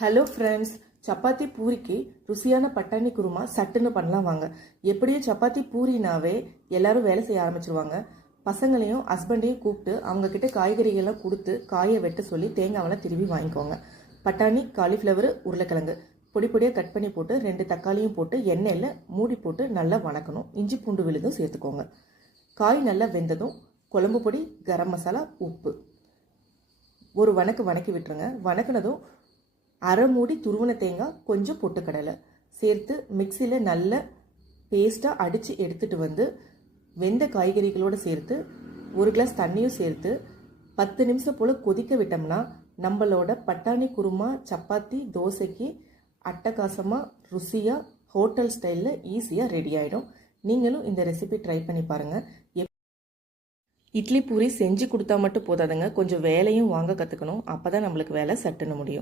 Hello friends, chapati பூரிக்கு ருசியான பட்டாணி குருமா சட்டுன்னு பண்ணலாம் வாங்க. எப்படியும் சப்பாத்தி பூரினாவே எல்லாரும் வேலை செய்ய ஆரம்பிச்சிருவாங்க. பசங்களையும் ஹஸ்பண்டையும் கூப்பிட்டு அவங்கக்கிட்ட காய்கறிகள்லாம் கொடுத்து காயை வெட்ட சொல்லி தேங்காவெல்லாம் திருவி வாங்கிக்கோங்க. பட்டாணி, காலிஃப்ளவர், உருளைக்கிழங்கு பொடி பொடியாக கட் பண்ணி போட்டு 2 தக்காளியும் போட்டு எண்ணெயில் மூடி போட்டு நல்லா வணக்கணும். இஞ்சி பூண்டு விழுதும் சேர்த்துக்கோங்க. காய் நல்லா வெந்ததும் குழம்பு பொடி, கரம் மசாலா, உப்பு ஒரு வணக்கி விட்டுருங்க. வணக்கினதும் அரை மூடி துருவன தேங்காய், கொஞ்சம் பொட்டுக்கடலை சேர்த்து மிக்சியில் நல்ல பேஸ்ட்டாக அடித்து எடுத்துகிட்டு வந்து வெந்த காய்கறிகளோடு சேர்த்து 1 கிளாஸ் தண்ணியும் சேர்த்து 10 நிமிஷம் போல் கொதிக்க விட்டோம்னா நம்மளோட பட்டாணி குருமா சப்பாத்தி தோசைக்கு அட்டகாசமாக ருசியாக ஹோட்டல் ஸ்டைலில் ஈஸியாக ரெடி ஆகிடும். நீங்களும் இந்த ரெசிபி ட்ரை பண்ணி பாருங்கள். இட்லி பூரி செஞ்சு கொடுத்தா மட்டும் போதாதுங்க, கொஞ்சம் வேலையும் வாங்க கற்றுக்கணும். அப்போ தான் நம்மளுக்கு வேலை சட்டுன்னு முடியும்.